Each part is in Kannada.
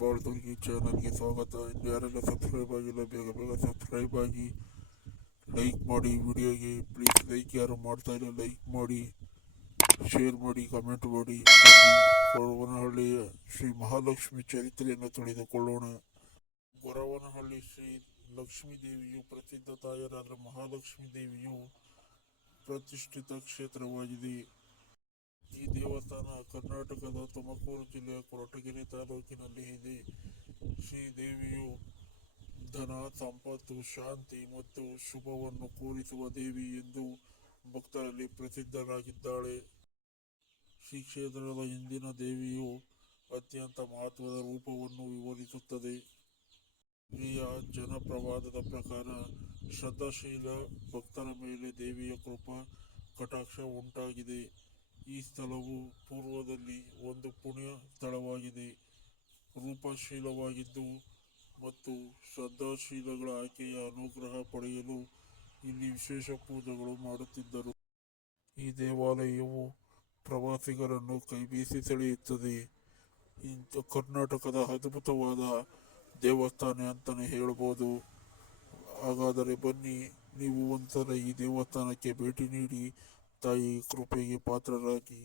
ಬಾಳ್ದವ್ರಿಗೆ ಚಾನಲ್ಗೆ ಸ್ವಾಗತ. ಇನ್ನು ಯಾರೆಲ್ಲ ಸಬ್ಸ್ಕ್ರೈಬ್ ಆಗಿಲ್ಲ, ಬೇಗ ಬೇಗ ಸಬ್ಸ್ಕ್ರೈಬ್ ಆಗಿ ಲೈಕ್ ಮಾಡಿ ವಿಡಿಯೋಗೆ. ಪ್ಲೀಸ್ ಲೈಕ್ ಯಾರು ಮಾಡ್ತಾ ಇಲ್ಲ ಲೈಕ್ ಮಾಡಿ ಶೇರ್ ಮಾಡಿ ಕಮೆಂಟ್ ಮಾಡಿ. ಗೊರವನಹಳ್ಳಿಯ ಶ್ರೀ ಮಹಾಲಕ್ಷ್ಮಿ ಚರಿತ್ರೆಯನ್ನು ತಿಳಿದುಕೊಳ್ಳೋಣ. ಗೊರವನಹಳ್ಳಿ ಶ್ರೀ ಲಕ್ಷ್ಮೀ ದೇವಿಯು ಪ್ರಸಿದ್ಧ ತಾಯರಾದ ಮಹಾಲಕ್ಷ್ಮೀ ದೇವಿಯು ಪ್ರತಿಷ್ಠಿತ ಕ್ಷೇತ್ರವಾಗಿದೆ. ಈ ದೇವಸ್ಥಾನ ಕರ್ನಾಟಕದ ತುಮಕೂರು ಜಿಲ್ಲೆಯ ಕೊರಟಗೆರೆ ತಾಲೂಕಿನಲ್ಲಿ ಇದೆ. ಶ್ರೀ ದೇವಿಯು ಧನ, ಸಂಪತ್ತು, ಶಾಂತಿ ಮತ್ತು ಶುಭವನ್ನು ಕೋರಿಸುವ ದೇವಿ ಎಂದು ಭಕ್ತರಲ್ಲಿ ಪ್ರಸಿದ್ಧರಾಗಿದ್ದಾಳೆ. ಶ್ರೀ ಕ್ಷೇತ್ರದ ಹಿಂದಿನ ದೇವಿಯು ಅತ್ಯಂತ ಮಹತ್ವದ ರೂಪವನ್ನು ವಿವರಿಸುತ್ತದೆ. ಹಿರಿಯ ಜನಪ್ರವಾದದ ಪ್ರಕಾರ ಶ್ರದ್ಧಾಶೀಲ ಭಕ್ತರ ಮೇಲೆ ದೇವಿಯ ಕೃಪಾ, ಕಟಾಕ್ಷ ಉಂಟಾಗಿದೆ. ಈ ಸ್ಥಳವು ಪೂರ್ವದಲ್ಲಿ ಒಂದು ಪುಣ್ಯ ಸ್ಥಳವಾಗಿದೆ. ರೂಪಶೀಲವಾಗಿದ್ದು ಮತ್ತು ಶ್ರದ್ಧಾಶೀಲಗಳ ಆಯ್ಕೆಯ ಅನುಗ್ರಹ ಪಡೆಯಲು ಇಲ್ಲಿ ವಿಶೇಷ ಪೂಜೆಗಳು ಮಾಡುತ್ತಿದ್ದರು. ಈ ದೇವಾಲಯವು ಪ್ರವಾಸಿಗರನ್ನು ಕೈಬೀಸಿ ಸೆಳೆಯುತ್ತದೆ. ಇಂಥ ಕರ್ನಾಟಕದ ಅದ್ಭುತವಾದ ದೇವಸ್ಥಾನ ಅಂತಲೇ ಹೇಳ್ಬೋದು ಹಾಗಾದರೆ ಬನ್ನಿ, ನೀವು ಒಂದ್ಸಲ ಈ ದೇವಸ್ಥಾನಕ್ಕೆ ಭೇಟಿ ನೀಡಿ ತಾಯಿ ಕೃಪೆಗೆ ಪಾತ್ರರಾಗಿ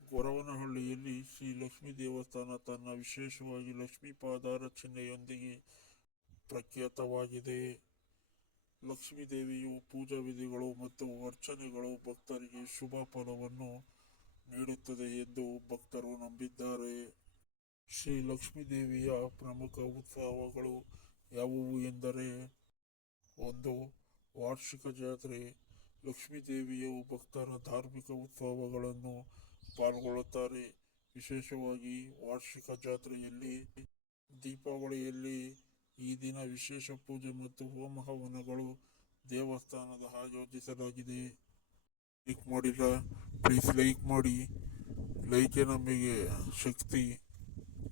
ಗೊರವನಹಳ್ಳಿಯಲ್ಲಿ ಶ್ರೀ ಲಕ್ಷ್ಮೀ ದೇವಸ್ಥಾನ ತನ್ನ ವಿಶೇಷವಾಗಿ ಲಕ್ಷ್ಮೀ ಪಾದಾರ ಚಿಹ್ನೆಯೊಂದಿಗೆ ಪ್ರಖ್ಯಾತವಾಗಿದೆ. ಲಕ್ಷ್ಮೀ ದೇವಿಯು ಪೂಜಾ ವಿಧಿಗಳು ಮತ್ತು ಅರ್ಚನೆಗಳು ಭಕ್ತರಿಗೆ ಶುಭ ಫಲವನ್ನು ನೀಡುತ್ತದೆ ಎಂದು ಭಕ್ತರು ನಂಬಿದ್ದಾರೆ. ಶ್ರೀ ಲಕ್ಷ್ಮೀ ದೇವಿಯ ಪ್ರಮುಖ ಉತ್ಸವಗಳು ಯಾವುವು ಎಂದರೆ ಒಂದು ವಾರ್ಷಿಕ ಜಾತ್ರೆ ಲಕ್ಷ್ಮೀ ದೇವಿಯು ಭಕ್ತರ ಧಾರ್ಮಿಕ ಉತ್ಸವಗಳನ್ನು ಪಾಲ್ಗೊಳ್ಳುತ್ತಾರೆ. ವಿಶೇಷವಾಗಿ ವಾರ್ಷಿಕ ಜಾತ್ರೆಯಲ್ಲಿ, ದೀಪಾವಳಿಯಲ್ಲಿ ಈ ದಿನ ವಿಶೇಷ ಪೂಜೆ ಮತ್ತು ಹೋಮ ಹವನಗಳು ದೇವಸ್ಥಾನದ ಆಯೋಜಿಸಲಾಗಿದೆ. ಲೈಕ್ ಮಾಡಿಲ್ಲ? ಪ್ಲೀಸ್ ಲೈಕ್ ಮಾಡಿ. ಲೈಕೆ ನಮಗೆ ಶಕ್ತಿ.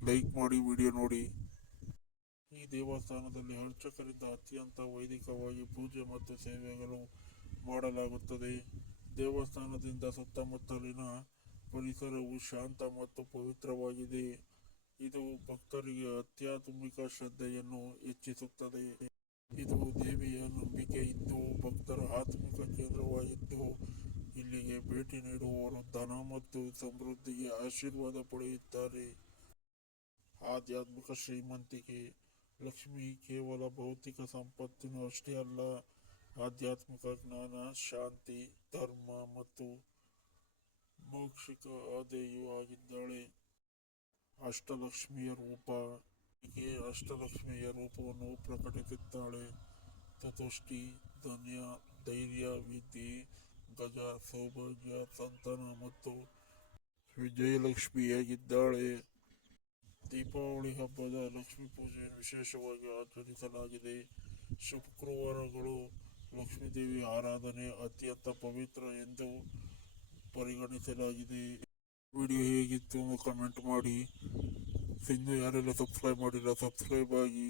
ಲೈಕ್ ಮಾಡಿ ವಿಡಿಯೋ ನೋಡಿ. ಈ ದೇವಸ್ಥಾನದಲ್ಲಿ ಅರ್ಚಕರಿಂದ ಅತ್ಯಂತ ವೈದಿಕವಾಗಿ ಪೂಜೆ ಮತ್ತು ಸೇವೆಗಳು ಮಾಡಲಾಗುತ್ತದೆ. ದೇವಸ್ಥಾನದಿಂದ ಸುತ್ತಮುತ್ತಲಿನ ಪರಿಸರವು ಶಾಂತ ಮತ್ತು ಪವಿತ್ರವಾಗಿದೆ. ಇದು ಭಕ್ತರಿಗೆ ಅತ್ಯಾಧುನಿಕ ಶ್ರದ್ಧೆಯನ್ನು ಹೆಚ್ಚಿಸುತ್ತದೆ. ಇದು ದೇವಿಯ ನಂಬಿಕೆ ಇದ್ದು, ಭಕ್ತರ ಆತ್ಮಿಕ ಕೇಂದ್ರವಾಗಿದ್ದು, ಇಲ್ಲಿಗೆ ಭೇಟಿ ನೀಡುವವರು ಧನ ಮತ್ತು ಸಮೃದ್ಧಿಗೆ ಆಶೀರ್ವಾದ ಪಡೆಯುತ್ತಾರೆ. ಆಧ್ಯಾತ್ಮಿಕ ಶ್ರೀಮಂತಿಕೆ ಲಕ್ಷ್ಮಿ ಕೇವಲ ಭೌತಿಕ ಸಂಪತ್ತಿನ ಅಷ್ಟೇ ಅಲ್ಲ ಆಧ್ಯಾತ್ಮಿಕ ಜ್ಞಾನ, ಶಾಂತಿ, ಧರ್ಮ ಮತ್ತು ಮೌಕ್ಷಿಕ ಆದೆಯೂ ಆಗಿದ್ದಾಳೆ. ಅಷ್ಟಲಕ್ಷ್ಮಿಯ ರೂಪ, ಹೀಗೆ ಅಷ್ಟಲಕ್ಷ್ಮಿಯ ರೂಪವನ್ನು ಪ್ರಕಟಿಸುತ್ತಾಳೆ. ತತುಷ್ಟಿ ಧನ್ಯ, ಧೈರ್ಯ, ವಿದ್ಯೆ, ಗಜ, ಸೌಭಾಗ್ಯ, ಸಂತಾನ ಮತ್ತು ವಿಜಯಲಕ್ಷ್ಮಿಯಾಗಿದ್ದಾಳೆ. ದೀಪಾವಳಿ ಹಬ್ಬದ ಲಕ್ಷ್ಮೀ ಪೂಜೆಯನ್ನು ವಿಶೇಷವಾಗಿ ಆಚರಿಸಲಾಗಿದೆ. ಶುಕ್ರವಾರಗಳು ಲಕ್ಷ್ಮೀ ದೇವಿ ಆರಾಧನೆ ಅತ್ಯಂತ ಪವಿತ್ರ ಎಂದು ಪರಿಗಣಿಸಲಾಗಿದೆ. ವಿಡಿಯೋ ಹೇಗಿತ್ತು ಕಮೆಂಟ್ ಮಾಡಿ. ಇನ್ನು ಯಾರೆಲ್ಲ ಸಬ್ಸ್ಕ್ರೈಬ್ ಮಾಡಿಲ್ಲ ಸಬ್ಸ್ಕ್ರೈಬ್ ಆಗಿ.